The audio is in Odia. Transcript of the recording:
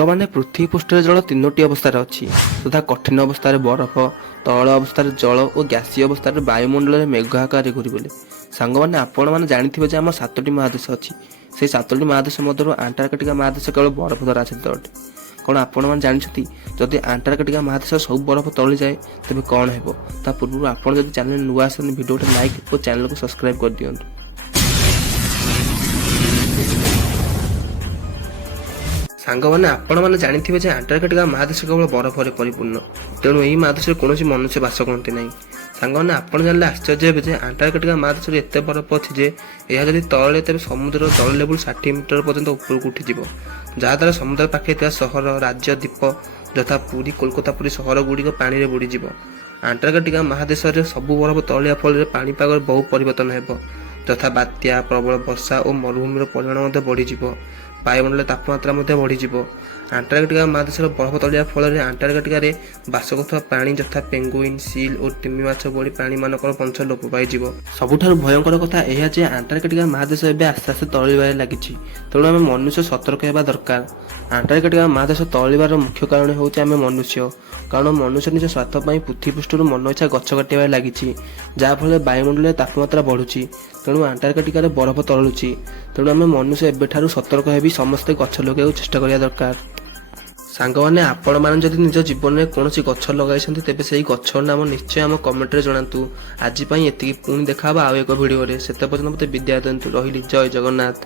ସାଙ୍ଗମାନେ ପୃଥିବୀ ପୃଷ୍ଠରେ ଜଳ ତିନୋଟି ଅବସ୍ଥାରେ ଅଛି ତଥା କଠିନ ଅବସ୍ଥାରେ ବରଫ, ତରଳ ଅବସ୍ଥାରେ ଜଳ ଓ ଗ୍ୟାସୀୟ ଅବସ୍ଥାରେ ବାୟୁମଣ୍ଡଳରେ ମେଘ ଆକାରରେ ଘୁରି ବୁଲେ। ସାଙ୍ଗମାନେ ଆପଣମାନେ ଜାଣିଥିବେ ଯେ ଆମର 7ଟି ମହାଦେଶ ଅଛି। ସେହି 7ଟି ମହାଦେଶ ମଧ୍ୟରୁ ଆଣ୍ଟାର୍କଟିକା ମହାଦେଶ କେବଳ ବରଫ ଦ୍ୱାରା ଆଚ୍ଛାଦିତ ଅଟେ। କ'ଣ ଆପଣମାନେ ଜାଣିଛନ୍ତି ଯଦି ଆଣ୍ଟାର୍କଟିକା ମହାଦେଶ ସବୁ ବରଫ ତଳିଯାଏ ତେବେ କ'ଣ ହେବ? ତା ପୂର୍ବରୁ ଆପଣ ଯଦି ଚ୍ୟାନେଲ ନୂଆ ଆସନ୍ତି ଭିଡ଼ିଓଟା ଲାଇକ୍ ଓ ଚ୍ୟାନେଲକୁ ସବସ୍କ୍ରାଇବ୍ କରିଦିଅନ୍ତୁ। ସାଙ୍ଗମାନେ ଆପଣମାନେ ଜାଣିଥିବେ ଯେ ଆଣ୍ଟାର୍କଟିକା ମହାଦେଶ କେବଳ ବରଫରେ ପରିପୂର୍ଣ୍ଣ, ତେଣୁ ଏହି ମହାଦେଶରେ କୌଣସି ମନୁଷ୍ୟ ବାସ କରନ୍ତି ନାହିଁ। ସାଙ୍ଗମାନେ ଆପଣ ଜାଣିଲେ ଆଶ୍ଚର୍ଯ୍ୟ ହେବେ ଯେ ଆଣ୍ଟାର୍କଟିକା ମହାଦେଶରେ ଏତେ ବରଫ ଅଛି ଯେ ଏହା ଯଦି ତଳେ ତେବେ ସମୁଦ୍ରର ଜଳ ଲେବୁଲ 60 ମିଟର ପର୍ଯ୍ୟନ୍ତ ଉପରକୁ ଉଠିଯିବ, ଯାହାଦ୍ୱାରା ସମୁଦ୍ର ପାଖରେ ଥିବା ସହର, ରାଜ୍ୟ, ଦ୍ୱୀପ ଯଥା ପୁରୀ, କୋଲକାତା ପରି ସହର ଗୁଡ଼ିକ ପାଣିରେ ବୁଡ଼ିଯିବ। ଆଣ୍ଟାର୍କଟିକା ମହାଦେଶରେ ସବୁ ବରଫ ତଳିବା ଫଳରେ ପାଣିପାଗରେ ବହୁ ପରିବର୍ତ୍ତନ ହେବ, ଯଥା ବାତ୍ୟା, ପ୍ରବଳ ବର୍ଷା ଓ ମରୁଭୂମିର ପରିମାଣ ମଧ୍ୟ ବଢ଼ିଯିବ। ବାୟୁମଣ୍ଡଳର ତାପମାତ୍ରା ମଧ୍ୟ ବଢ଼ିଯିବ। ଆଣ୍ଟାର୍କଟିକା ମହାଦେଶର ବରଫ ତଳିବା ଫଳରେ ଆଣ୍ଟାର୍କଟିକାରେ ବାସ କରୁଥିବା ପ୍ରାଣୀ ଯଥା ପେଙ୍ଗୁଇନ୍, ସିଲ୍ ଓ ତିମି ମାଛ ଭଳି ପ୍ରାଣୀମାନଙ୍କର ବଂଶ ଲୋପ ପାଇଯିବ। ସବୁଠାରୁ ଭୟଙ୍କର କଥା ଏହା ଯେ ଆଣ୍ଟାର୍କଟିକା ମହାଦେଶ ଏବେ ଆସ୍ତେ ଆସ୍ତେ ତଳିବାରେ ଲାଗିଛି, ତେଣୁ ଆମେ ମନୁଷ୍ୟ ସତର୍କ ହେବା ଦରକାର। ଆଣ୍ଟାର୍କଟିକା ମହାଦେଶ ତଳିବାର ମୁଖ୍ୟ କାରଣ ହେଉଛି ଆମେ ମନୁଷ୍ୟ, କାରଣ ମନୁଷ୍ୟ ନିଜ ସ୍ୱାର୍ଥ ପାଇଁ ପୃଥିବୀ ପୃଷ୍ଠରୁ ମନ ଇଚ୍ଛା ଗଛ କାଟିବାରେ ଲାଗିଛି, ଯାହାଫଳରେ ବାୟୁମଣ୍ଡଳରେ ତାପମାତ୍ରା ବଢ଼ୁଛି, ତେଣୁ ଆଣ୍ଟାର୍କଟିକାରେ ବରଫ ତରଳୁଛି। ତେଣୁ ଆମେ ମନୁଷ୍ୟ ଏବେଠାରୁ ସତର୍କ ହେବି ସମସ୍ତେ ଗଛ ଲଗାଇବାକୁ ଚେଷ୍ଟା କରିବା ଦରକାର। ସାଙ୍ଗମାନେ ଆପଣମାନେ ଯଦି ନିଜ ଜୀବନରେ କୌଣସି ଗଛ ଲଗାଇଛନ୍ତି ତେବେ ସେହି ଗଛର ନାମ ନିଶ୍ଚୟ ଆମ କମେଣ୍ଟରେ ଜଣାନ୍ତୁ। ଆଜି ପାଇଁ ଏତିକି, ପୁଣି ଦେଖା ହେବ ଆଉ ଏକ ଭିଡ଼ିଓରେ। ସେତେ ପର୍ଯ୍ୟନ୍ତ ମୋତେ ବିଦାୟ ଦିଅନ୍ତୁ। ରହିଲି, ଜୟ ଜଗନ୍ନାଥ।